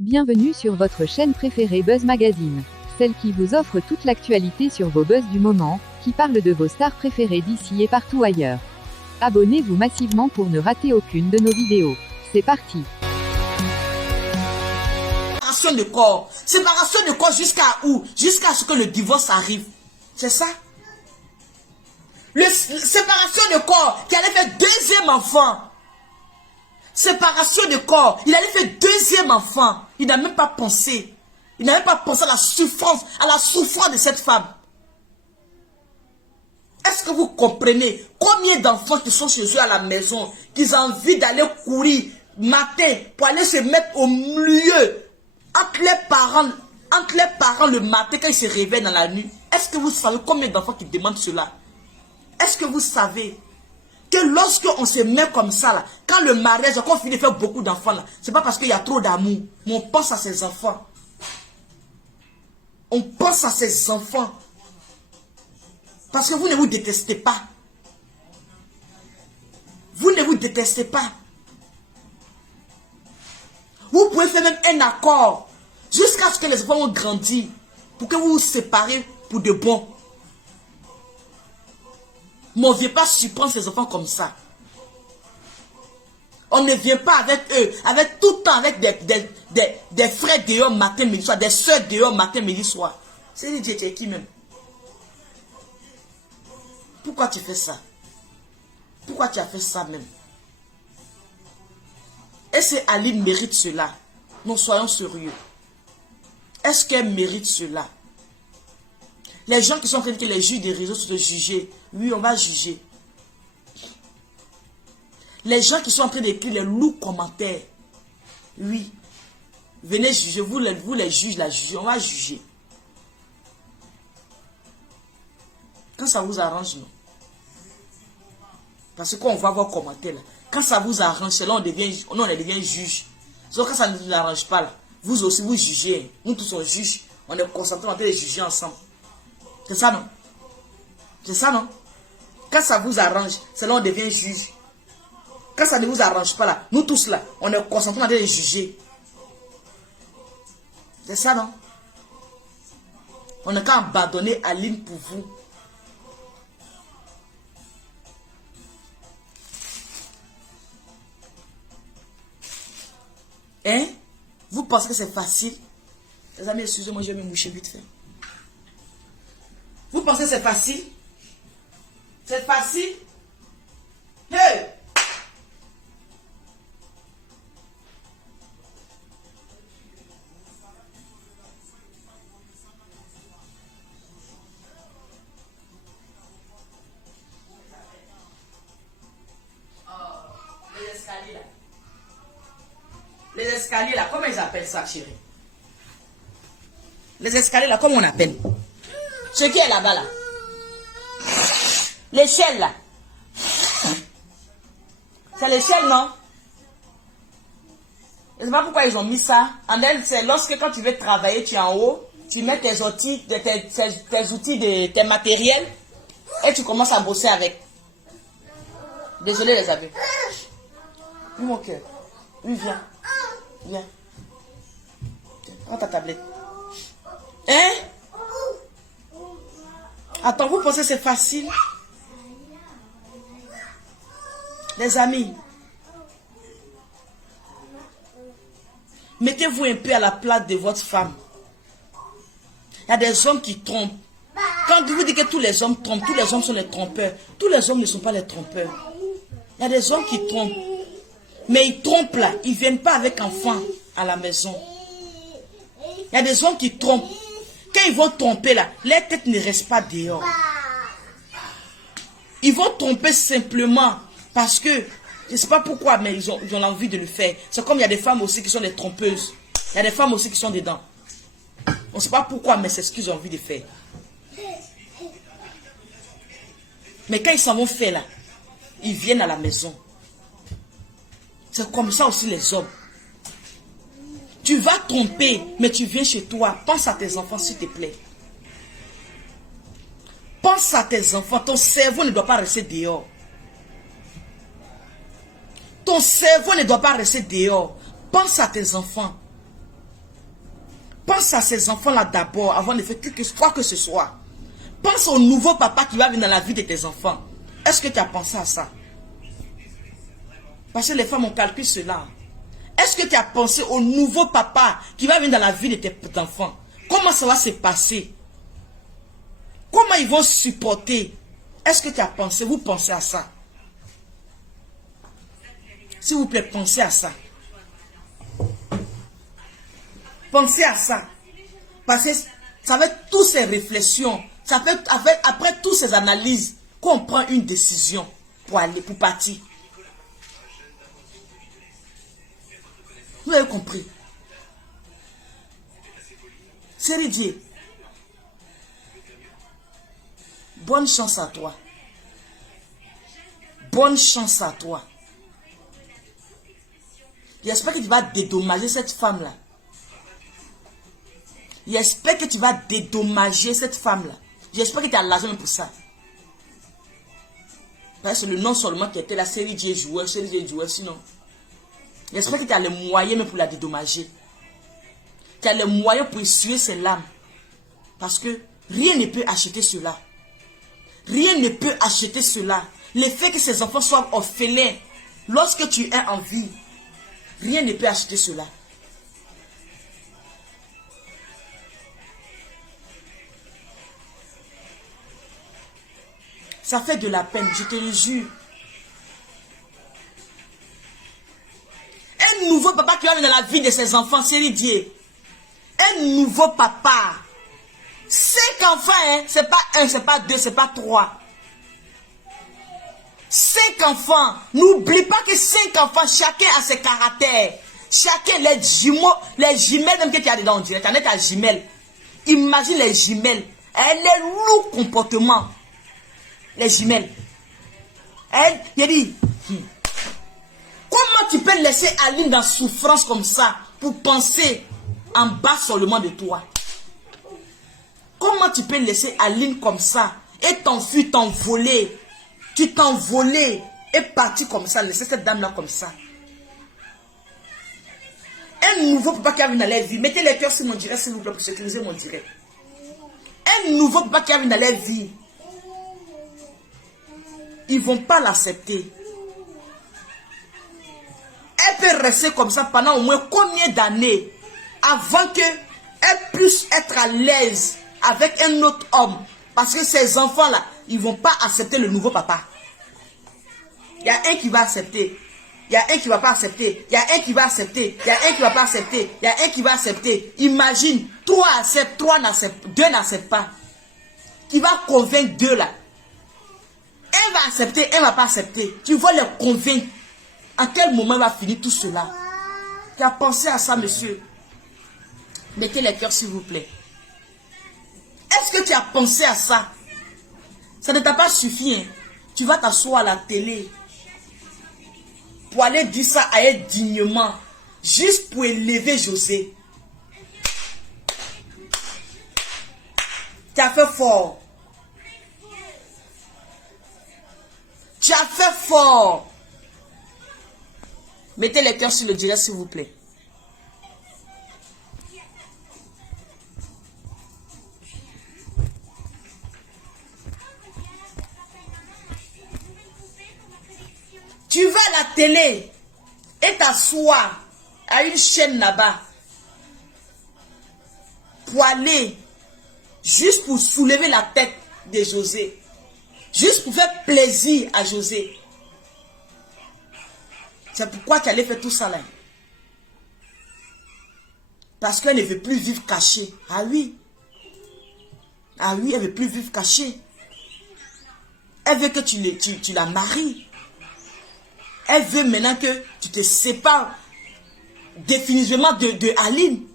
Bienvenue sur votre chaîne préférée Buzz Magazine. Celle qui vous offre toute l'actualité sur vos buzz du moment, qui parle de vos stars préférées d'ici et partout ailleurs. Abonnez-vous massivement pour ne rater aucune de nos vidéos. C'est parti. Séparation de corps. Séparation de corps jusqu'à où? Jusqu'à ce que le divorce arrive. C'est ça? Séparation de corps qui allait faire deuxième enfant. Séparation de corps. Il allait faire deuxième enfant. Il n'a même pas pensé. Il n'a même pas pensé à la souffrance de cette femme. Est-ce que vous comprenez combien d'enfants qui sont chez eux à la maison, qui ont envie d'aller courir matin pour aller se mettre au milieu entre les parents le matin quand ils se réveillent dans la nuit? Est-ce que vous savez combien d'enfants qui demandent cela? Est-ce que vous savez que lorsque on se met comme ça, là, quand le mariage, quand on finit de faire beaucoup d'enfants, c'est pas parce qu'il y a trop d'amour, mais on pense à ses enfants. On pense à ses enfants. Parce que vous ne vous détestez pas. Vous ne vous détestez pas. Vous pouvez faire même un accord jusqu'à ce que les enfants ont grandi pour que vous vous séparez pour de bon. Mais on ne vient pas surprendre ces enfants comme ça. On ne vient pas avec eux, avec tout le temps, avec des frères dehors matin, midi, soir, des soeurs dehors matin, midi, soir. C'est Dieu qui même. Pourquoi tu fais ça? Pourquoi tu as fait ça même? Est-ce qu'Aline mérite cela? Non, soyons sérieux. Est-ce qu'elle mérite cela? Les gens qui sont en train de dire que les juges des réseaux sont de juger. Oui, on va juger. Les gens qui sont en train d'écrire les lourds commentaires. Oui. Venez juger. Vous les juges, la juger. On va juger. Quand ça vous arrange, non. Parce que quand on va voir commentaires, là, quand ça vous arrange, là, on devient juge. Sauf quand ça ne vous arrange pas, là, vous aussi, vous jugez. Nous tous, on juge. On est concentrés en train de juger ensemble. C'est ça, non? C'est ça, non? Quand ça vous arrange, c'est là on devient juge. Quand ça ne vous arrange pas, là, nous tous, là, on est concentrés en train de juger. C'est ça, non? On n'a qu'à abandonner Aline pour vous. Hein? Vous pensez que c'est facile? Les amis, excusez-moi, je vais me moucher vite fait. Vous pensez que c'est facile? C'est facile? Hey! Les escaliers là. Les escaliers là, comment ils appellent ça, chérie? Les escaliers là, comment on appelle? Ce qui est là-bas là. L'échelle là. C'est l'échelle, non? Je ne sais pas pourquoi ils ont mis ça. En elle, c'est lorsque quand tu veux travailler, tu es en haut, tu mets tes outils, tes matériels, et tu commences à bosser avec. Désolé les amis. Oui mon cœur. Oui, viens. Viens. Prends ta tablette. Hein? Attends, vous pensez que c'est facile? Les amis, mettez-vous un peu à la place de votre femme. Il y a des hommes qui trompent. Quand vous dites que tous les hommes trompent, tous les hommes sont les trompeurs. Tous les hommes ne sont pas les trompeurs. Il y a des hommes qui trompent. Mais ils trompent là, ils ne viennent pas avec enfants à la maison. Il y a des hommes qui trompent. Quand ils vont tromper là, leur tête ne reste pas dehors. Ils vont tromper simplement parce que, je ne sais pas pourquoi, mais ils ont l'envie de le faire. C'est comme il y a des femmes aussi qui sont des trompeuses. Il y a des femmes aussi qui sont dedans. On ne sait pas pourquoi, mais c'est ce qu'ils ont envie de faire. Mais quand ils s'en vont faire là, ils viennent à la maison. C'est comme ça aussi les hommes. Tu vas tromper, mais tu viens chez toi. Pense à tes enfants, s'il te plaît. Pense à tes enfants. Ton cerveau ne doit pas rester dehors. Ton cerveau ne doit pas rester dehors. Pense à tes enfants. Pense à ces enfants-là d'abord, avant de faire quoi que ce soit. Pense au nouveau papa qui va venir dans la vie de tes enfants. Est-ce que tu as pensé à ça? Parce que les femmes, on calcule cela. Est-ce que tu as pensé au nouveau papa qui va venir dans la vie de tes enfants? Comment ça va se passer? Comment ils vont supporter? Est-ce que tu as pensé? Vous pensez à ça? S'il vous plaît, pensez à ça. Pensez à ça. Parce que ça va être toutes ces réflexions, ça fait après toutes ces analyses qu'on prend une décision pour partir. Vous avez compris? C'est Dieu. Bonne chance à toi. Bonne chance à toi. J'espère que tu vas dédommager cette femme-là. J'espère que tu vas dédommager cette femme-là. J'espère que tu as l'argent pour ça. Parce que c'est le nom seulement qui était la série Dieu joueur, sinon. J'espère que tu as les moyens pour la dédommager. Tu as les moyens pour essuyer ses larmes. Parce que rien ne peut acheter cela. Rien ne peut acheter cela. Le fait que ces enfants soient orphelins, lorsque tu es en vie, rien ne peut acheter cela. Ça fait de la peine, je te le jure. Un nouveau papa qui va venir dans la vie de ses enfants, c'est Dieu. Un nouveau papa. 5 enfants, hein? C'est pas 1, c'est pas 2, c'est pas 3. 5 enfants. N'oublie pas que 5 enfants, chacun a ses caractères. Chacun, les jumeaux, les jumelles, même que tu as dedans, on dirait. Tu en es ta jumelle. Imagine les jumelles. Elle est lourd comportement. Les jumelles. Il dit, comment tu peux laisser Aline dans souffrance comme ça pour penser en bas seulement de toi? Comment tu peux laisser Aline comme ça et t'enfuir, t'envoler? Tu t'envolais et parti comme ça, laisser cette dame-là comme ça. Un nouveau papa qui a vu dans leur vie. Mettez les cœurs sur mon direct, s'il vous plaît, pour sécuriser mon direct. Un nouveau papa qui a vu dans leur vie. Ils ne vont pas l'accepter. Elle peut rester comme ça pendant au moins combien d'années avant qu'elle puisse être à l'aise avec un autre homme. Parce que ces enfants-là, ils ne vont pas accepter le nouveau papa. Il y a un qui va accepter. Il y a un qui ne va pas accepter. Il y a un qui va accepter. Il y a un qui ne va pas accepter. Il y a un qui va accepter. Imagine, 3 acceptent, 3 n'acceptent, 2 n'acceptent pas. Qui va convaincre 2 là? Un va accepter, un ne va pas accepter. Tu vas les convaincre. À quel moment va finir tout cela? Tu as pensé à ça, monsieur? Mettez les cœurs, s'il vous plaît. Est-ce que tu as pensé à ça? Ça ne t'a pas suffi. Hein? Tu vas t'asseoir à la télé pour aller dire ça à elle dignement, juste pour élever José. Tu as fait fort. Tu as fait fort. Mettez les cœurs sur le direct, s'il vous plaît. Tu vas à la télé et t'assois à une chaîne là-bas pour aller juste pour soulever la tête de José. Juste pour faire plaisir à José. C'est pourquoi tu allais faire tout ça là. Parce qu'elle ne veut plus vivre cachée. Ah oui. Ah oui, elle ne veut plus vivre cachée. Elle veut que tu la maries. Elle veut maintenant que tu te sépares définitivement de Aline.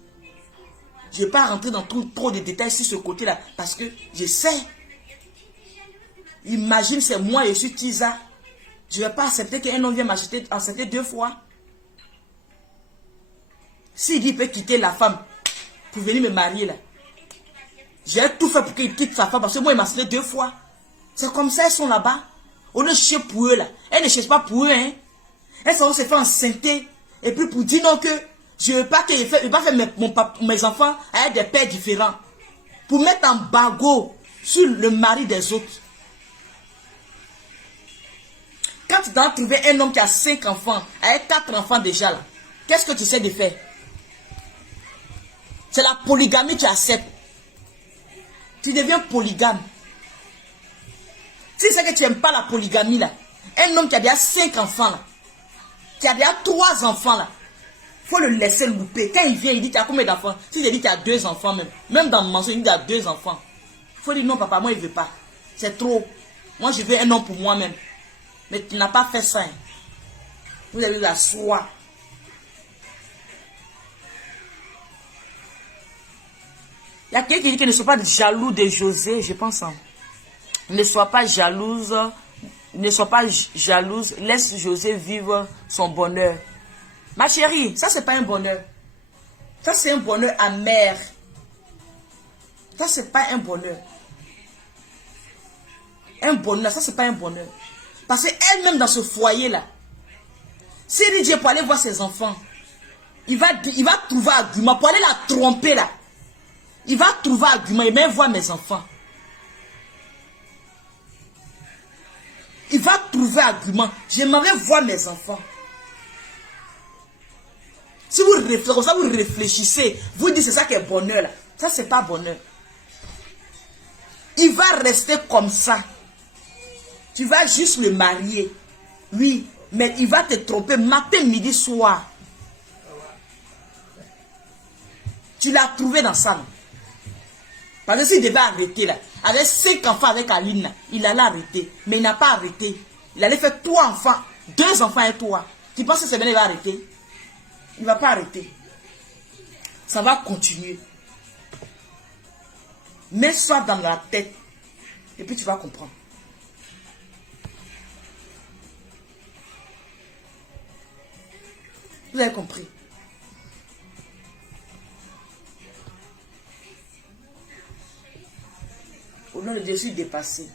Je ne vais pas rentrer dans trop de détails sur ce côté-là. Parce que je sais. Imagine, c'est moi, je suis Tisa. Je ne vais pas accepter qu'un homme vienne m'acheter 2 fois. S'il dit qu'il peut quitter la femme pour venir me marier là. J'ai tout fait pour qu'il quitte sa femme parce que moi il m'a acheté 2 fois. C'est comme ça, elles sont là-bas. On ne cherche pour eux là. Elles ne cherchent pas pour eux. Hein. Elles se fait enceinter. Et puis pour dire non que Je ne veux pas qu'il fasse mes enfants avec des pères différents. Pour mettre en bagot sur le mari des autres. Quand tu dois trouver un homme qui a 5 enfants, avec 4 enfants déjà là, qu'est-ce que tu sais de faire? C'est la polygamie que tu acceptes. Tu deviens polygame. Si c'est que tu n'aimes pas la polygamie là, un homme qui a déjà 5 enfants là, qui a déjà 3 enfants là, il faut le laisser louper. Quand il vient, il dit qu'il y a combien d'enfants? Si il dit qu'il y a 2 enfants même, même dans le mensonge, il dit qu'il y a 2 enfants. Il faut dire non papa, moi il ne veut pas. C'est trop. Moi je veux un homme pour moi-même. Mais tu n'as pas fait ça. Hein. Vous avez la soie. Il y a quelqu'un qui dit qu'il ne soit pas jaloux de José, je pense. Hein. Ne sois pas jalouse. Ne sois pas jalouse. Laisse José vivre son bonheur. Ma chérie, ça c'est pas un bonheur. Ça c'est un bonheur amer. Ça c'est pas un bonheur. Un bonheur, ça c'est pas un bonheur. Parce qu'elle-même dans ce foyer-là, si Dieu pour aller voir ses enfants, il va trouver argument. Pour aller la tromper là, il va trouver argument. Il va voir mes enfants. Il va trouver argument. J'aimerais voir mes enfants. Si vous réfléchissez, vous dites c'est ça qui est bonheur là. Ça c'est pas bonheur. Il va rester comme ça. Tu vas juste le marier. Oui, mais il va te tromper matin, midi, soir. Tu l'as trouvé dans ça. Parce que s'il devait arrêter là, avec 5 enfants avec Aline, là, il allait arrêter. Mais il n'a pas arrêté. Il allait faire 3 enfants, 2 enfants et 3. Tu penses que c'est bien, il va arrêter? Il ne va pas arrêter. Ça va continuer. Mets ça dans la tête. Et puis tu vas comprendre. Vous avez compris? Au nom de Dieu, je suis dépassé.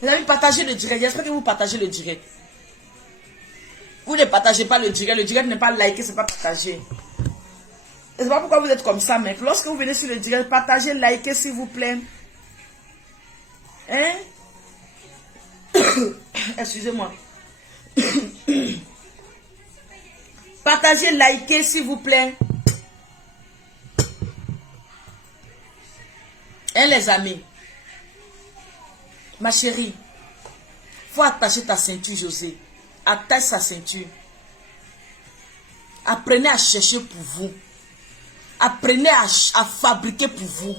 Vous avez partagé le direct. J'espère que vous partagez le direct. Vous ne partagez pas le direct. Le direct n'est pas liké, c'est pas partagé. Je ne sais pas pourquoi vous êtes comme ça, mais lorsque vous venez sur le direct, partagez, likez s'il vous plaît. Hein? Excusez-moi. Partagez, likez s'il vous plaît. Hein les amis? Ma chérie, faut attacher ta ceinture, José. Attache sa ceinture. Apprenez à chercher pour vous. Apprenez à fabriquer pour vous.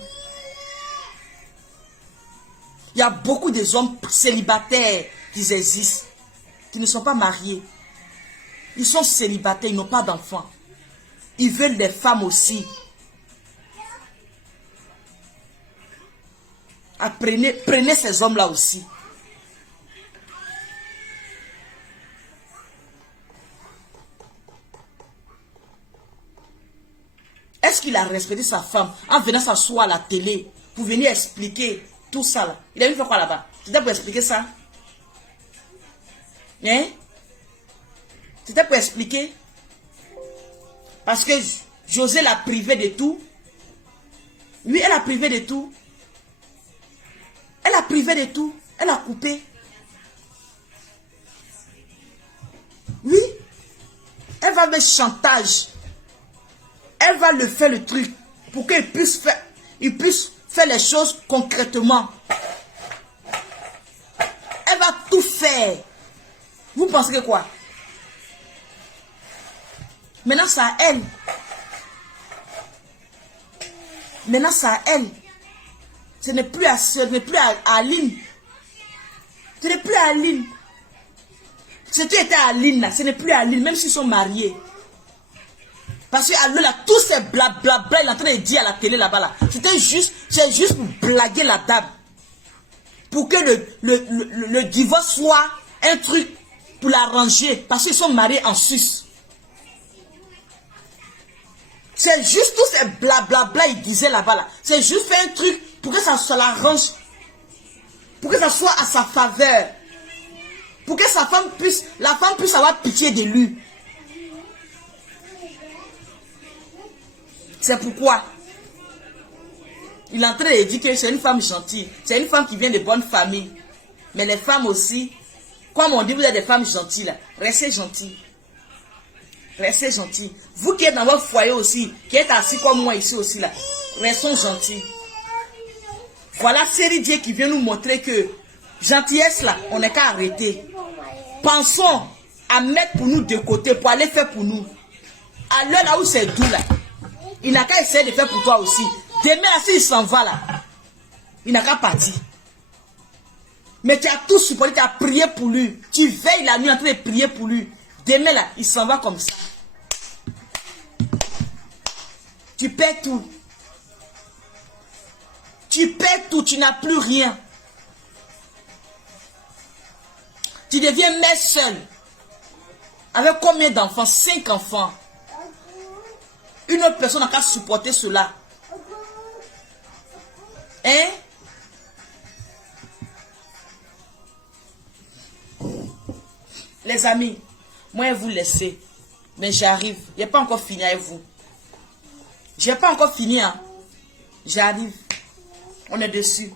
Il y a beaucoup de hommes célibataires qui existent, qui ne sont pas mariés. Ils sont célibataires, ils n'ont pas d'enfants. Ils veulent des femmes aussi. Prenez ces hommes-là aussi. Est-ce qu'il a respecté sa femme en venant s'asseoir à la télé pour venir expliquer tout ça là? Il a une fait quoi là-bas? C'était pour expliquer ça? Hein? C'était pour expliquer? Parce que José l'a privé de tout. Oui, elle a privé de tout. Elle a privé de tout. Elle a coupé. Oui. Elle va avec chantage. Elle va le faire le truc pour qu'il puisse faire les choses concrètement. Elle va tout faire. Vous pensez que quoi? Maintenant, c'est à elle. Maintenant, c'est à elle. Ce n'est plus à Aline. Ce n'est plus à Aline. Si tu étais à Aline, là, ce n'est plus à Aline, même s'ils sont mariés. Parce que là, tous ces blablabla, il est en train de dire à la télé là-bas, là. C'est juste pour blaguer la dame. Pour que le divorce soit un truc pour l'arranger. Parce qu'ils sont mariés en Suisse. C'est juste tous ces blablabla, il disait là-bas, là. C'est juste faire un truc pour que ça l'arrange. Pour que ça soit à sa faveur. Pour que la femme puisse avoir pitié de lui. C'est pourquoi il est en train de dire que c'est une femme gentille. C'est une femme qui vient de bonne famille. Mais les femmes aussi, comme on dit, vous êtes des femmes gentilles là. Restez gentilles. Restez gentils. Vous qui êtes dans votre foyer aussi, qui êtes assis comme moi ici aussi là, restons gentils. Voilà série Dieu qui vient nous montrer que gentillesse là, on n'est qu'à arrêter. Pensons à mettre pour nous de côté, pour aller faire pour nous. À l'heure là où c'est doux là, il n'a qu'à essayer de faire pour toi aussi. Demain là, s'il s'en va là, il n'a qu'à partir. Mais tu as tout supporté, tu as prié pour lui. Tu veilles la nuit en train de prier pour lui. Demain là, il s'en va comme ça. Tu perds tout. Tu perds tout, tu n'as plus rien. Tu deviens mère seule. Avec combien d'enfants? 5 enfants. Une autre personne n'a qu'à supporter cela. Hein? Les amis, moi je vous laisser. Mais j'arrive. Je n'ai pas encore fini avec vous. Je n'ai pas encore fini. Hein? J'arrive. On est dessus.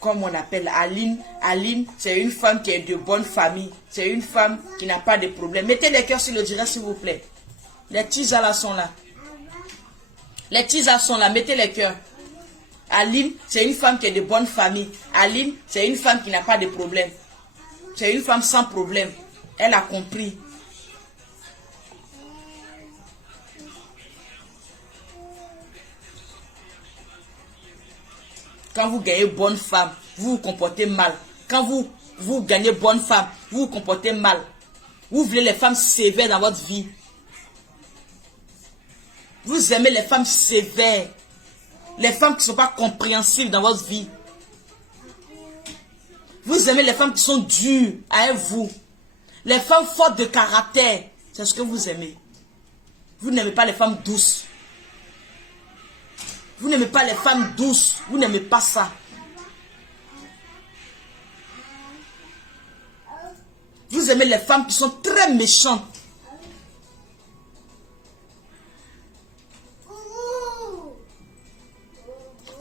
Comme on appelle Aline. Aline, c'est une femme qui est de bonne famille. C'est une femme qui n'a pas de problème. Mettez les cœurs sur le direct, s'il vous plaît. Les petits là sont là. Les petits là sont là. Mettez les cœurs. Aline, c'est une femme qui est de bonne famille. Aline, c'est une femme qui n'a pas de problème. C'est une femme sans problème. Elle a compris. Quand vous gagnez bonne femme, vous vous comportez mal. Quand vous gagnez bonne femme, vous vous comportez mal. Vous voulez les femmes sévères dans votre vie. Vous aimez les femmes sévères. Les femmes qui ne sont pas compréhensibles dans votre vie. Vous aimez les femmes qui sont dures avec vous. Les femmes fortes de caractère. C'est ce que vous aimez. Vous n'aimez pas les femmes douces. Vous n'aimez pas les femmes douces. Vous n'aimez pas ça. Vous aimez les femmes qui sont très méchantes.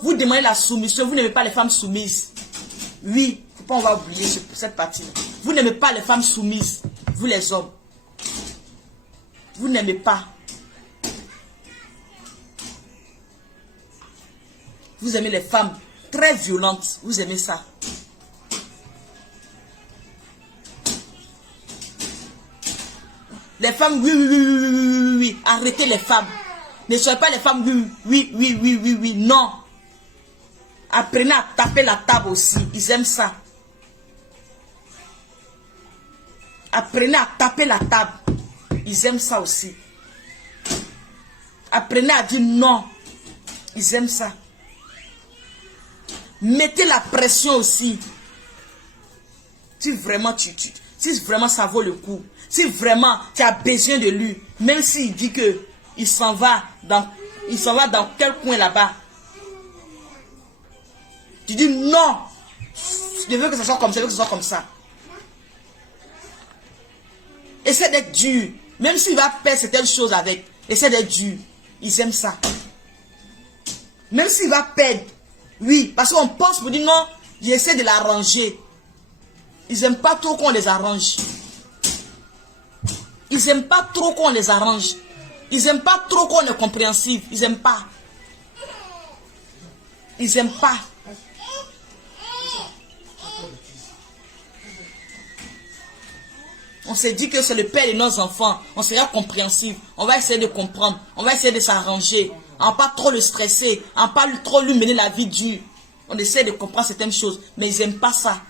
Vous demandez la soumission. Vous n'aimez pas les femmes soumises. Oui, faut pas on va oublier cette partie. Vous n'aimez pas les femmes soumises. Vous les hommes. Vous n'aimez pas. Vous aimez les femmes très violentes. Vous aimez ça. Les femmes, oui, oui, oui, oui, oui, oui, oui. Arrêtez les femmes. Ne soyez pas les femmes, oui, oui, oui, oui, oui, oui. Non. Apprenez à taper la table aussi. Ils aiment ça. Apprenez à taper la table. Ils aiment ça aussi. Apprenez à dire non. Ils aiment ça. Mettez la pression aussi. Si vraiment si vraiment ça vaut le coup. Si vraiment tu as besoin de lui. Même s'il dit que il s'en va dans quel coin là-bas. Tu dis non. Je veux que ça soit comme ça. Je veux que ce soit comme ça. Essaie d'être dur. Même s'il va perdre certaines choses avec. Essaie d'être dur. Ils aiment ça. Même s'il va perdre. Oui, parce qu'on pense pour dire non, j'essaie de l'arranger. Ils n'aiment pas trop qu'on les arrange. Ils n'aiment pas trop qu'on les arrange. Ils n'aiment pas trop qu'on est compréhensif. Ils n'aiment pas. Ils n'aiment pas. On s'est dit que c'est le père de nos enfants. On sera compréhensif. On va essayer de comprendre. On va essayer de s'arranger. On ne va pas trop le stresser. On ne va pas trop lui mener la vie dure. On essaie de comprendre certaines choses. Mais ils n'aiment pas ça.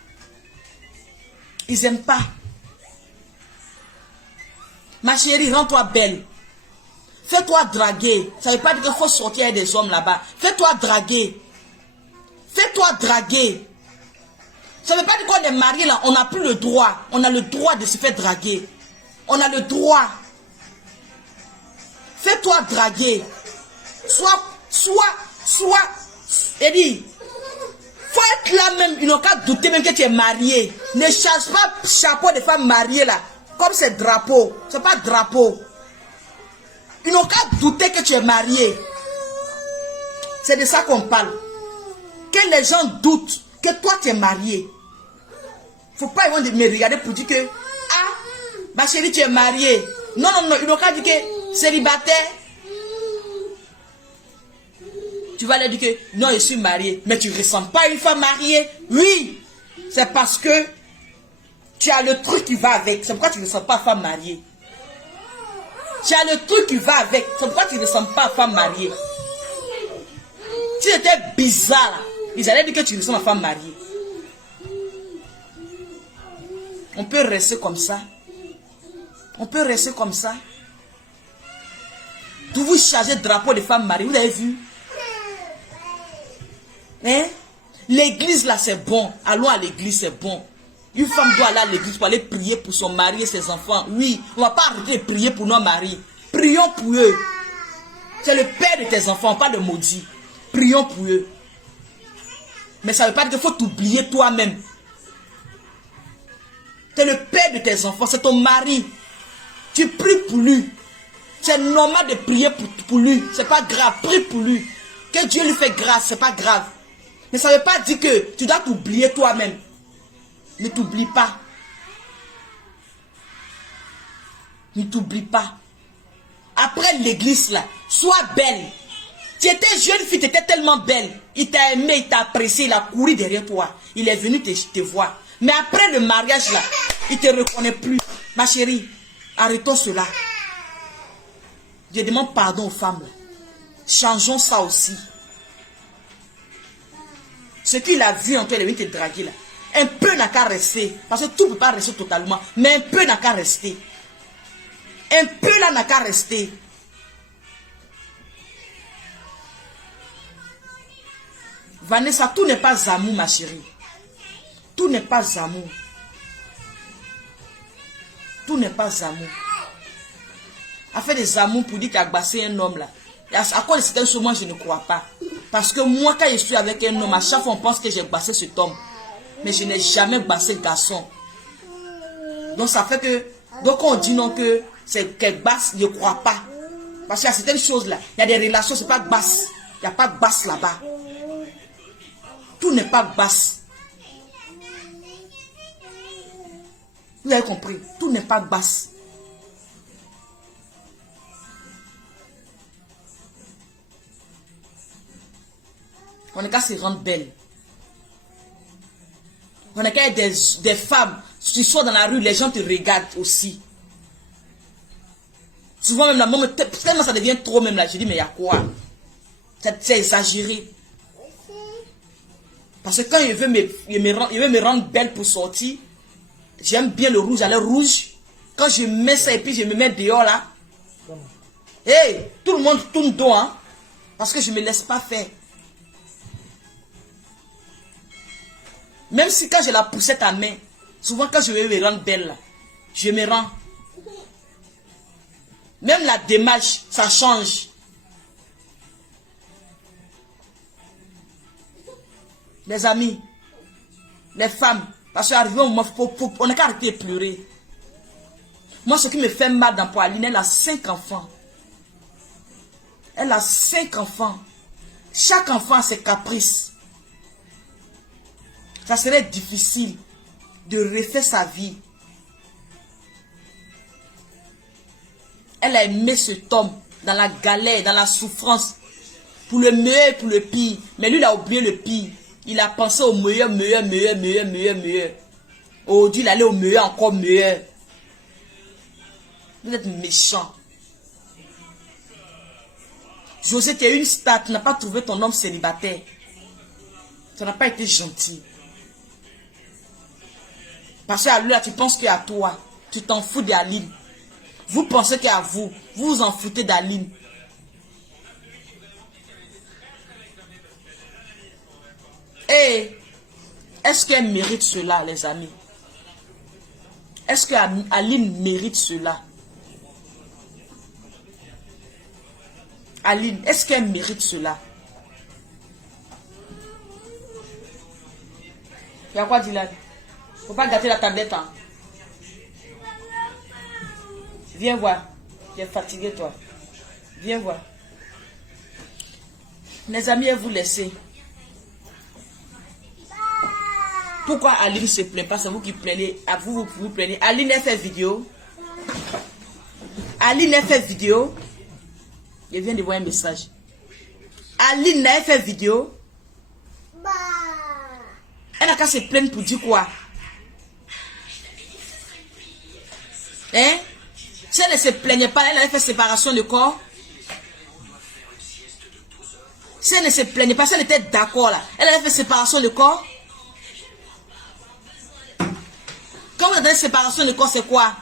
Ils n'aiment pas. Ma chérie, rends-toi belle. Fais-toi draguer. Ça ne veut pas dire qu'il faut sortir avec des hommes là-bas. Fais-toi draguer. Fais-toi draguer. Ça ne veut pas dire qu'on est marié là. On n'a plus le droit. On a le droit de se faire draguer. On a le droit. Fais-toi draguer. Sois, Eddie. Faut être là même, ils n'ont qu'à douter même que tu es marié. Ne charge pas chapeau de femme mariée là. Comme c'est drapeau. C'est pas drapeau. Ils n'ont qu'à douter que tu es marié. C'est de ça qu'on parle. Que les gens doutent que toi tu es marié. Faut pas ils vont me regarder pour dire que ah, ma chérie tu es mariée. Non, non, non, ils n'ont qu'à dire que célibataire. Tu vas leur dire que non, je suis marié. Mais tu ne ressembles pas à une femme mariée. Oui, c'est parce que tu as le truc qui va avec. C'est pourquoi tu ne ressembles pas à femme mariée. Tu as le truc qui va avec. C'est pourquoi tu ne ressembles pas à femme mariée. Si c'était bizarre, ils allaient dire que tu ressembles à femme mariée. On peut rester comme ça. On peut rester comme ça. Tout vous chargez de drapeau de femme mariée. Vous avez vu? Hein? L'église là c'est bon. Allons à l'église, c'est bon. Une femme doit aller à l'église pour aller prier pour son mari et ses enfants. Oui, on ne va pas arrêter de prier pour nos maris. Prions pour eux. C'est le père de tes enfants, pas de maudit. Prions pour eux. Mais ça ne veut pas dire qu'il faut t'oublier toi-même. C'est le père de tes enfants, c'est ton mari. Tu pries pour lui. C'est normal de prier pour lui. C'est pas grave, prie pour lui. Que Dieu lui fait grâce, c'est pas grave. Mais ça ne veut pas dire que tu dois t'oublier toi-même. Ne t'oublie pas. Ne t'oublie pas. Après l'église là, sois belle. Tu étais jeune fille, tu étais tellement belle. Il t'a aimé, il t'a apprécié, il a couru derrière toi. Il est venu te voir. Mais après le mariage là, il ne te reconnaît plus. Ma chérie, arrêtons cela. Je demande pardon aux femmes. Changeons ça aussi. Ce qu'il a vu en toi, il est venu te draguer là. Un peu n'a qu'à rester. Parce que tout ne peut pas rester totalement. Mais un peu n'a qu'à rester. Un peu là n'a qu'à rester. Vanessa, tout n'est pas amour, ma chérie. Tout n'est pas amour. Tout n'est pas amour. A fait des amours pour dire qu'il a bassé un homme là. À cause de certaines choses, moi je ne crois pas. Parce que moi, quand je suis avec un homme, à chaque fois on pense que j'ai bassé cet homme. Mais je n'ai jamais bassé le garçon. Donc ça fait que, donc on dit non que c'est qu'elle basse, je ne crois pas. Parce qu'il y a certaines choses là, il y a des relations, c'est pas basse. Il n'y a pas de basse là-bas. Tout n'est pas basse. Vous avez compris? Tout n'est pas basse. On n'est qu'à se rendre belle. On n'est qu'à être des femmes. Si tu sors dans la rue, les gens te regardent aussi. Souvent même, tellement ça devient trop même là. Je dis, mais il y a quoi? C'est exagéré. Parce que quand il veut me rendre belle pour sortir, j'aime bien le rouge à lèvres rouge. Quand je mets ça et puis je me mets dehors là, hey, tout le monde tourne dos, hein, parce que je ne me laisse pas faire. Même si quand j'ai la poussette à main, souvent quand je veux me rendre belle là, je me rends. Même la démarche, ça change. Les amis, les femmes, parce qu'arrivé au moment, on n'a qu'à arrêter de pleurer. Moi, ce qui me fait mal dans Pauline, elle a 5 enfants. Elle a 5 enfants. Chaque enfant a ses caprices. Ça serait difficile de refaire sa vie. Elle a aimé cet homme dans la galère, dans la souffrance. Pour le meilleur et pour le pire. Mais lui, il a oublié le pire. Il a pensé au meilleur. Aujourd'hui, il allait au meilleur, encore meilleur. Vous êtes méchant. José, tu es une star, tu n'as pas trouvé ton homme célibataire. Ça n'a pas été gentil. Parce qu'à lui, tu penses qu'il y a toi. Tu t'en fous d'Aline. Vous pensez qu'il y a vous. Vous vous en foutez d'Aline. Et est-ce qu'elle mérite cela, les amis? Est-ce qu'Aline mérite cela? Aline, est-ce qu'elle mérite cela? Tu as quoi, Dylan? Faut pas gâter la tablette, hein. Viens voir. Tu es fatigué, toi. Viens voir. Mes amis, elle vous laissez. Pourquoi Aline se plaint pas? C'est vous qui plaignez. Vous plaignez. Aline a fait vidéo. Aline a fait vidéo. Je viens de voir un message. Aline a fait vidéo. Elle n'a qu'à se plaindre pour dire quoi? Hein? Si elle ne se plaignait pas, elle avait fait séparation de corps. Si elle ne se plaignait pas, si elle était d'accord là, elle avait fait séparation de corps. Quand vous avez séparation de corps, c'est quoi?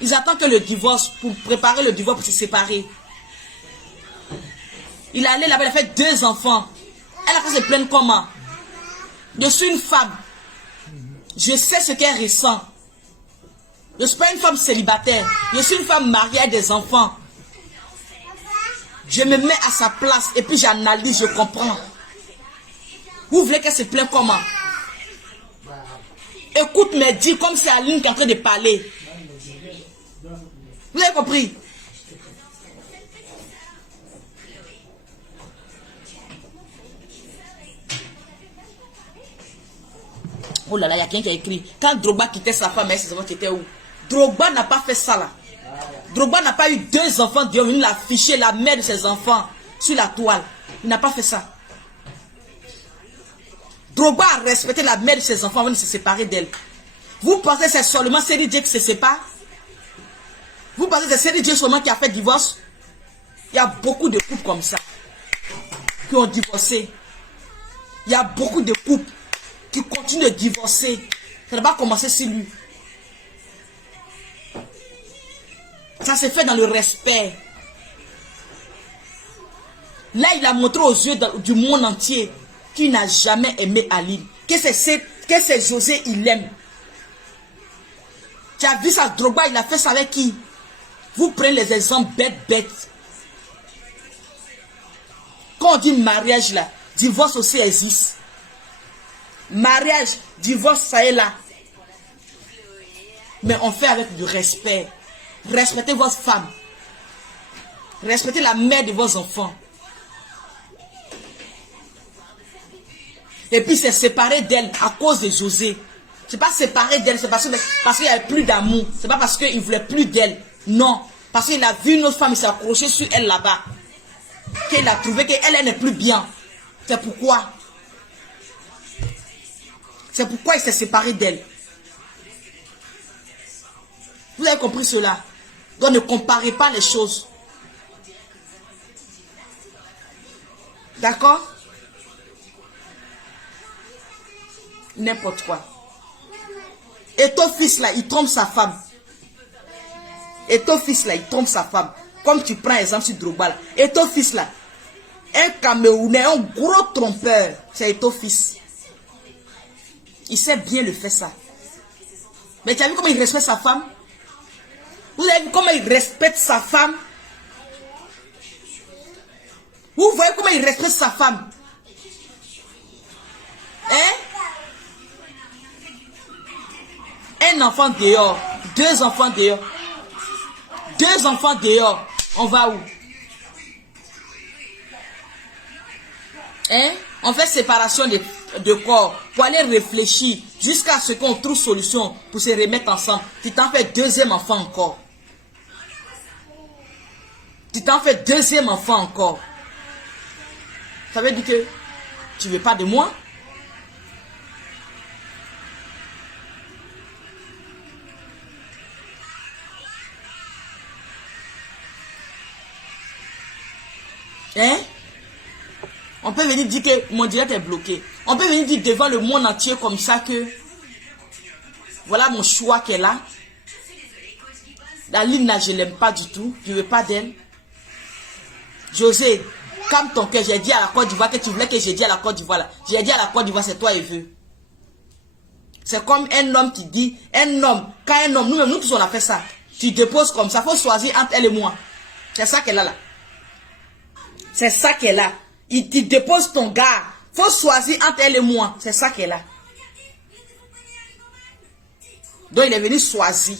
Ils attendent que le divorce, pour préparer le divorce pour se séparer. Il est allé là-bas, il a fait 2 enfants. Elle a fait se plaindre comment? Je suis une femme. Je sais ce qu'elle ressent. Je ne suis pas une femme célibataire. Je suis une femme mariée avec des enfants. Je me mets à sa place et puis j'analyse, je comprends. Vous voulez qu'elle se plaigne comment? Écoute mes dires comme c'est Aline qui est en train de parler. Vous avez compris? Oh là là, il y a quelqu'un qui a écrit. Quand Drogba quittait sa femme, ses enfants étaient où? Drogba n'a pas fait ça là. Drogba n'a pas eu 2 enfants, Dieu venu l'afficher, la mère de ses enfants, sur la toile. Il n'a pas fait ça. Drogba a respecté la mère de ses enfants avant de se séparer d'elle. Vous pensez que c'est seulement Série Dieu qui se sépare? Vous pensez que c'est Série Dieu seulement qui a fait divorce? Il y a beaucoup de couples comme ça qui ont divorcé. Il y a beaucoup de couples qui continuent de divorcer. Ça n'a pas commencé sur lui. Ça s'est fait dans le respect. Là, il a montré aux yeux du monde entier qu'il n'a jamais aimé Aline. Que c'est José, il aime. Tu as vu ça, Drogba, il a fait ça avec qui? Vous prenez les exemples bêtes. Quand on dit mariage là, divorce aussi existe. Mariage, divorce, ça est là. Mais on fait avec du respect. Respectez votre femme. Respectez la mère de vos enfants. Et puis c'est séparé d'elle à cause de José. C'est pas séparé d'elle, c'est parce qu'il n'y avait plus d'amour. C'est pas parce qu'il ne voulait plus d'elle. Non. Parce qu'il a vu une autre femme, il s'est accroché sur elle là-bas. Qu'il a trouvé qu'elle n'est plus bien. C'est pourquoi. C'est pourquoi il s'est séparé d'elle. Vous avez compris cela? Donc ne comparez pas les choses. D'accord? N'importe quoi. Et ton fils là, il trompe sa femme. Et ton fils là, il trompe sa femme. Comme tu prends exemple sur Drogba là. Et ton fils là, un Camerounais, un gros trompeur, c'est ton fils. Il sait bien le faire ça. Mais tu as vu comment il respecte sa femme? Vous avez vu comment il respecte sa femme? Vous voyez comment il respecte sa femme? Hein? Un enfant dehors, 2 enfants dehors. 2 enfants dehors. On va où? Hein? On fait séparation de corps pour aller réfléchir jusqu'à ce qu'on trouve solution pour se remettre ensemble. Tu t'en fais 2e enfant encore. Tu t'en fais 2e enfant encore. Ça veut dire que tu veux pas de moi? Hein? On peut venir dire que mon direct est bloqué. On peut venir dire devant le monde entier comme ça que voilà mon choix qu'elle a. La ligne là, je l'aime pas du tout. Je veux pas d'elle. José, calme ton cœur. J'ai dit à la Côte d'Ivoire que tu voulais que j'ai dit à la Côte d'Ivoire là. J'ai dit à la Côte d'Ivoire, c'est toi et veut. C'est comme un homme qui dit, un homme, quand un homme, nous tous on a fait ça. Tu déposes comme ça, faut choisir entre elle et moi. C'est ça qu'elle a là. C'est ça qu'elle a. Il te dépose ton gars. Faut choisir entre elle et moi. C'est ça qu'elle a. Donc il est venu choisir.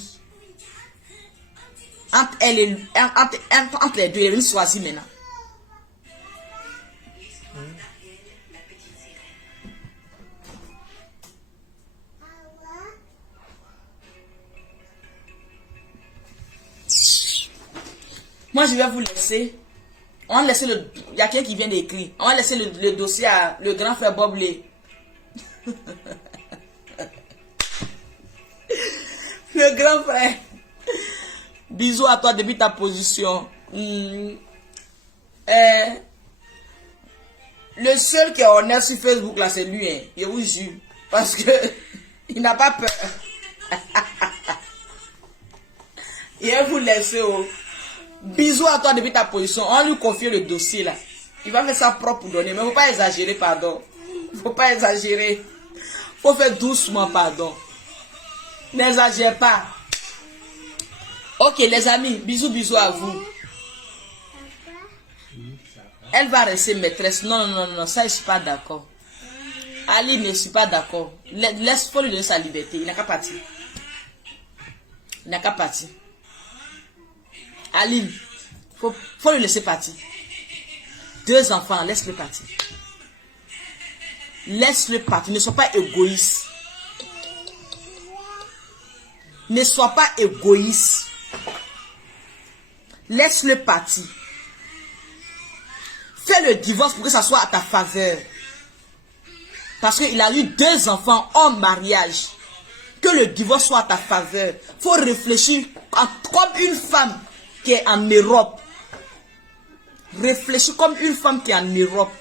Entre les deux, il est venu choisir maintenant. Moi, je vais vous laisser. On va laisser le... Il y a quelqu'un qui vient d'écrire. On va laisser le dossier à le grand frère Bob Lé. Le grand frère. Bisous à toi depuis ta position. Le seul qui est honnête sur Facebook, là, c'est lui. Hein. Je vous jure. Parce que il n'a pas peur. Il va vous laisser. Oh. Bisous à toi depuis ta position. On lui confie le dossier là. Il va faire ça propre pour donner. Mais il ne faut pas exagérer, pardon. Il ne faut pas exagérer. Il faut faire doucement, pardon. N'exagère pas. Ok, les amis. Bisous à vous. Elle va rester maîtresse. Non. Ça, je ne suis pas d'accord. Ali ne suis pas d'accord. Laisse-moi lui donner sa liberté. Il n'a qu'à partir. Il n'a qu'à partir. Aline, faut le laisser partir. 2 enfants, laisse-le partir. Laisse-le partir. Ne sois pas égoïste. Ne sois pas égoïste. Laisse-le partir. Fais le divorce pour que ça soit à ta faveur. Parce qu'il a eu 2 enfants en mariage. Que le divorce soit à ta faveur. Il faut réfléchir comme une femme qui est en Europe. Réfléchis comme une femme qui est en Europe.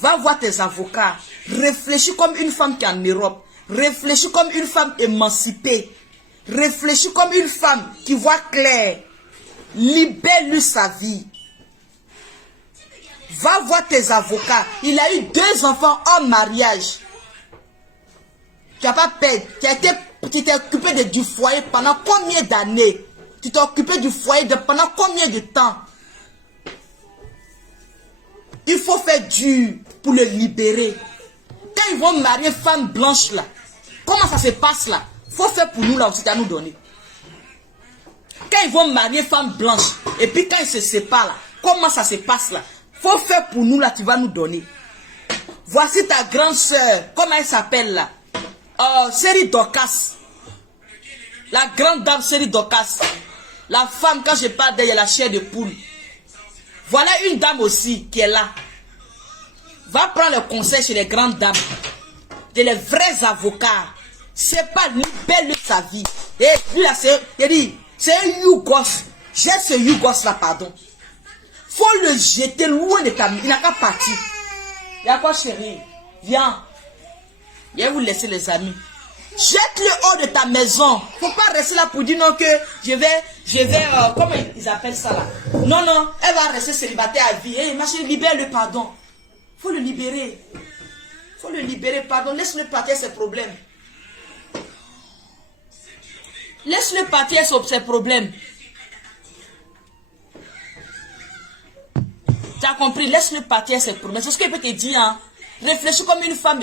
Va voir tes avocats. Réfléchis comme une femme qui est en Europe. Réfléchis comme une femme émancipée. Réfléchis comme une femme qui voit clair. Libère-lui sa vie. Va voir tes avocats. Il a eu 2 enfants en mariage. Tu n'as pas peur. Tu t'es occupé du foyer pendant combien d'années? Tu t'es occupé du foyer pendant combien de temps? Il faut faire dur pour le libérer. Quand ils vont marier femme blanche là, comment ça se passe là? Il faut faire pour nous là aussi, à nous donner. Quand ils vont marier femme blanche, et puis quand ils se séparent là, comment ça se passe là? Il faut faire pour nous là, tu vas nous donner. Voici ta grande soeur, comment elle s'appelle là? Série Dorcas. La grande dame Série Dorcas. La femme, quand je parle d'elle, il y a la chair de poule. Voilà une dame aussi qui est là. Va prendre le conseil chez les grandes dames. De les vrais avocats. C'est pas libère sa vie. Et lui là, c'est un Yougos. J'ai ce Yougos là, pardon. Faut le jeter loin de ta... Il n'a qu'à partir. Il y a quoi, chérie? Viens. Je vais vous laisser, les amis. Jette-le hors de ta maison. Faut pas rester là pour dire non que je vais, comment ils appellent ça là? Non, elle va rester célibataire à vie. Ma chérie, libère-le, pardon. Faut le libérer. Faut le libérer, pardon. Laisse-le partir ses problèmes. Laisse-le partir sur ses problèmes. Tu as compris? Laisse-le partir ses problèmes. C'est ce qu'il peut te dire, hein. Réfléchis comme une femme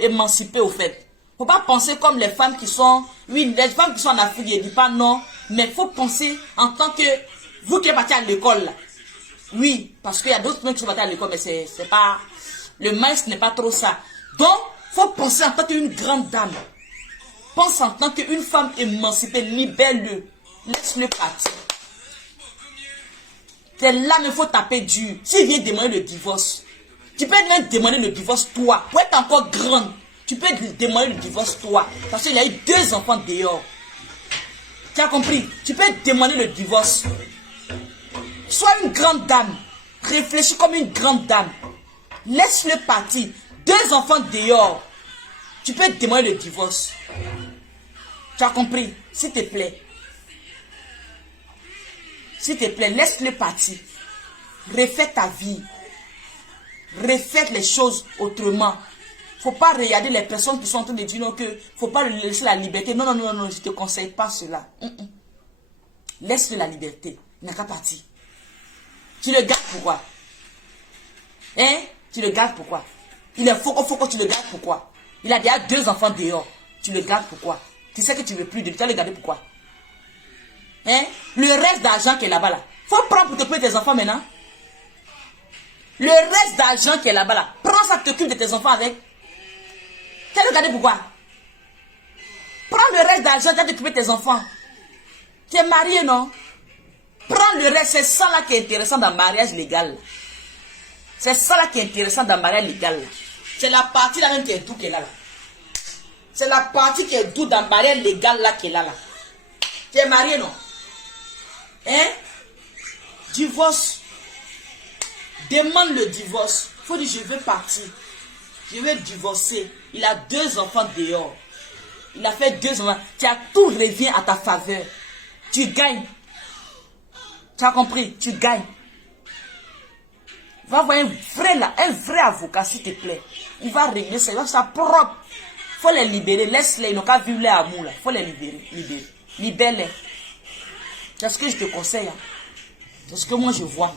émancipée, au fait. Faut pas penser comme les femmes qui sont... Oui, les femmes qui sont en Afrique, je ne dis pas non. Mais il faut penser en tant que... Vous qui êtes partis à l'école, là. Oui, parce qu'il y a d'autres gens qui sont partis à l'école, mais c'est pas... Le maïs n'est pas trop ça. Donc, il faut penser en tant qu'une grande dame. Pense en tant qu'une femme émancipée. Libère-le. Laisse-le partir. C'est là qu'il faut taper dur. S'il vient demander le divorce, tu peux même demander le divorce toi. Pour être encore grande, tu peux demander le divorce toi. Parce qu'il y a eu 2 enfants dehors. Tu as compris? Tu peux demander le divorce. Sois une grande dame. Réfléchis comme une grande dame. Laisse-le partir. 2 enfants dehors. Tu peux demander le divorce. Tu as compris? S'il te plaît. S'il te plaît, laisse-le partir. Refais ta vie. Refais les choses autrement. Faut pas regarder les personnes qui sont en train de dire non, que faut pas lui laisser la liberté. Non, je te conseille pas cela. Laisse-le la liberté. Il n'a qu'à partir. Tu le gardes pourquoi? Hein? Tu le gardes pourquoi? Il est faux que tu le gardes pourquoi? Il a déjà 2 enfants dehors. Tu le gardes pourquoi? Tu sais que tu ne veux plus de lui. Tu vas le garder pourquoi? Hein? Le reste d'argent qui est là-bas, là. Faut prendre pour t'occuper de tes enfants maintenant. Le reste d'argent qui est là-bas, là. Prends ça, t'occupe de tes enfants avec. Tu vas le garder pourquoi? Prends le reste d'argent, tu vas t'occuper de tes enfants. Tu es marié, non? Prends le reste, c'est ça là qui est intéressant dans le mariage légal. C'est ça là qui est intéressant dans le mariage légal. C'est la partie là même qui est doux qui est là. C'est la partie qui est doux dans le mariage légal là qui est là. Tu es marié, non? Hein? Divorce. Demande le divorce. Il faut dire je veux partir. Je veux divorcer. Il a 2 enfants dehors. Il a fait 2 enfants. Tout revient à ta faveur. Tu gagnes. Tu as compris? Tu gagnes. Va voir un vrai avocat, s'il te plaît. Il va régler ça. Il va faire ça propre. Il faut les libérer. Laisse-les. Ils n'ont qu'à vivre leur amour. Il faut les libérer. Libère-les. C'est ce que je te conseille. Hein. C'est ce que moi je vois.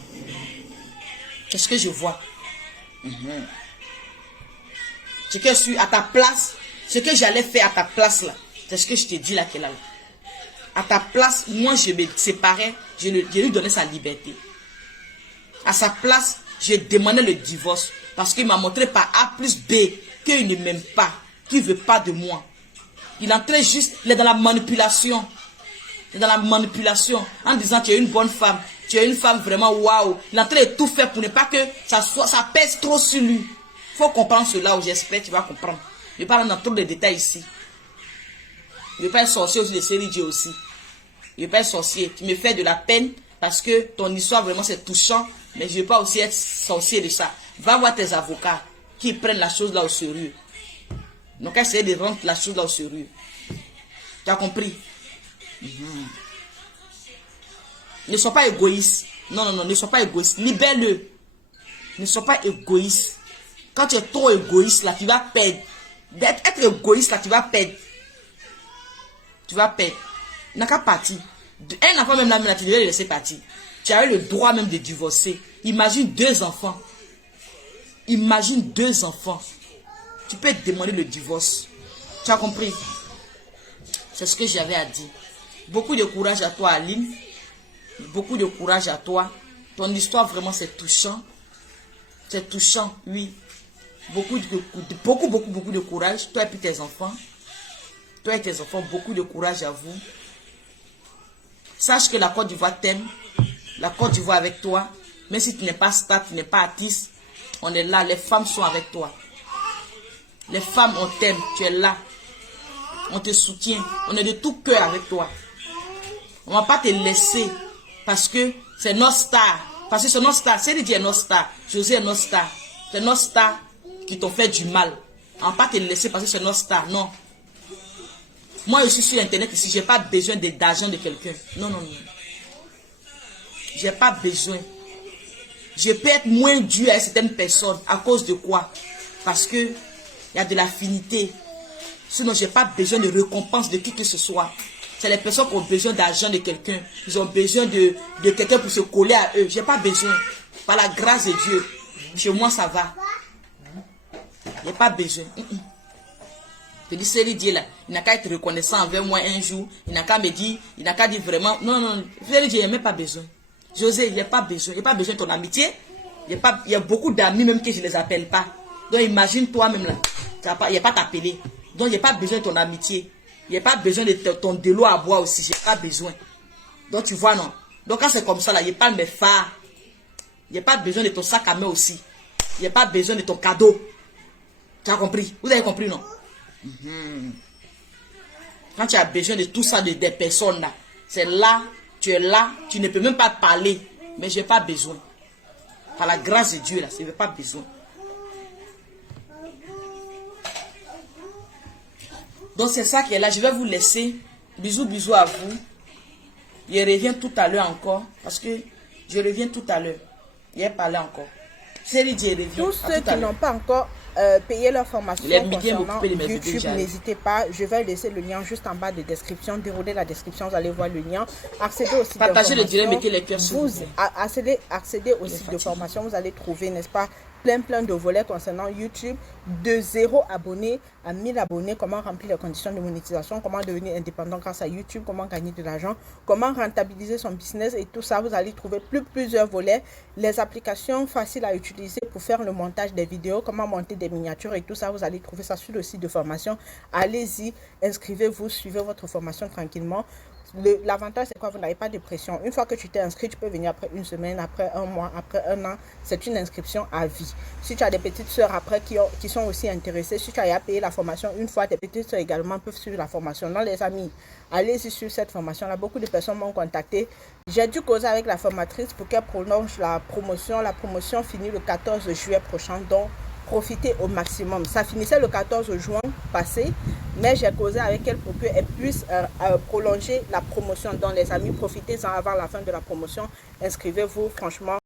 C'est ce que je vois. Ce que je suis à ta place. Ce que j'allais faire à ta place là. C'est ce que je te dis là qu'elle a là. À ta place, moi je me séparais. Je lui donnais sa liberté. À sa place, je demandais le divorce. Parce qu'il m'a montré par A plus B qu'il ne m'aime pas. Qu'il ne veut pas de moi. Il entrait juste, il est dans la manipulation. Il est dans la manipulation. En disant tu es une bonne femme. Tu es une femme vraiment waouh. Il est en train de tout faire pour ne pas que ça pèse trop sur lui. Il faut comprendre cela, j'espère que tu vas comprendre. Je ne vais pas rentrer dans trop de détails ici. Je ne vais pas être sorcier aussi de série Dieu aussi. Je ne vais pas être sorcier. Tu me fais de la peine parce que ton histoire vraiment c'est touchant. Mais je ne vais pas aussi être sorcier de ça. Va voir tes avocats qui prennent la chose là au sérieux. Donc essayer de rendre la chose là au sérieux. Tu as compris? Ne sois pas égoïste. Non, ne sois pas égoïste. Libère-le. Ne sois pas égoïste. Quand tu es trop égoïste là, tu vas perdre. Être égoïste là, tu vas perdre. Tu vas perdre. Il n'a qu'à partir. Un enfant même là, tu devais le laisser partir. Tu as eu le droit même de divorcer. Imagine 2 enfants. Imagine 2 enfants. Tu peux te demander le divorce. Tu as compris? C'est ce que j'avais à dire. Beaucoup de courage à toi, Aline. Beaucoup de courage à toi. Ton histoire, vraiment, c'est touchant. C'est touchant, oui. Beaucoup de courage. Toi et puis tes enfants. Toi et tes enfants, beaucoup de courage à vous. Sache que la Côte d'Ivoire t'aime. La Côte d'Ivoire avec toi. Même si tu n'es pas star, tu n'es pas artiste. On est là. Les femmes sont avec toi. Les femmes, on t'aime. Tu es là. On te soutient. On est de tout cœur avec toi. On ne va pas te laisser. Parce que c'est notre star. Parce que c'est notre star. C'est dit notre star. José est notre star. C'est notre star qui t'ont fait du mal. On ne va pas te laisser parce que c'est notre star. Non. Moi, je suis sur Internet ici. Je n'ai pas besoin d'argent de quelqu'un. Non. Je n'ai pas besoin. Je peux être moins dur à certaines personnes. À cause de quoi? Parce que il y a de l'affinité. Sinon, je n'ai pas besoin de récompense de qui que ce soit. C'est les personnes qui ont besoin d'argent de quelqu'un. Ils ont besoin de quelqu'un pour se coller à eux. Je n'ai pas besoin. Par la grâce de Dieu. Chez moi, ça va. Je n'ai pas besoin. Je dis, c'est Dieu là. Il n'a qu'à être reconnaissant envers moi un jour. Il n'a qu'à me dire, il n'a qu'à dire vraiment. Non. C'est Dieu, il n'a pas besoin. José, il n'a pas besoin. Il n'a pas besoin de ton amitié. Il y a beaucoup d'amis même que je ne les appelle pas. Donc imagine toi-même là. Il n'y a pas t'appeler. Donc il n'y a pas besoin de ton amitié. Il n'y a pas besoin de ton délo à boire aussi. Je n'ai pas besoin. Donc tu vois non. Donc quand c'est comme ça là, il n'y a pas de mes phares. Il n'y a pas besoin de ton sac à main aussi. Il n'y a pas besoin de ton cadeau. Tu as compris? Vous avez compris non? Quand tu as besoin de tout ça, des personnes là, c'est là, tu es là, tu ne peux même pas parler. Mais je n'ai pas besoin. Par la grâce de Dieu là, je n'ai pas besoin. Donc c'est ça qui est là. Je vais vous laisser. Bisous à vous. Je reviens tout à l'heure encore. Parce que je reviens tout à l'heure. Je vais parler encore. Tous ceux qui n'ont pas encore payé leur formation concernant YouTube, n'hésitez pas. Je vais laisser le lien juste en bas de description. Déroulez la description, vous allez voir le lien. Accédez aussi Partagez le direct, mettez les cœurs sur vous. Accédez aussi de formation. Vous allez trouver, n'est-ce pas, plein de volets concernant YouTube, de 0 abonnés à 1000 abonnés, comment remplir les conditions de monétisation, comment devenir indépendant grâce à YouTube, comment gagner de l'argent, comment rentabiliser son business et tout ça. Vous allez trouver plusieurs volets, les applications faciles à utiliser pour faire le montage des vidéos, comment monter des miniatures et tout ça. Vous allez trouver ça sur le site de formation. Allez-y, inscrivez-vous, suivez votre formation tranquillement. L'avantage, c'est quoi? Vous n'avez pas de pression. Une fois que tu t'es inscrit, tu peux venir après une semaine, après un mois, après un an. C'est une inscription à vie. Si tu as des petites sœurs après qui sont aussi intéressées, si tu as payé la formation une fois, tes petites sœurs également peuvent suivre la formation. Non, les amis, allez-y sur cette formation-là. Beaucoup de personnes m'ont contacté. J'ai dû causer avec la formatrice pour qu'elle prolonge la promotion. La promotion finit le 14 juillet prochain. Donc, profiter au maximum. Ça finissait le 14 juin passé, mais j'ai causé avec elle pour qu'elle puisse prolonger la promotion. Donc les amis, profitez-en avant la fin de la promotion. Inscrivez-vous, franchement,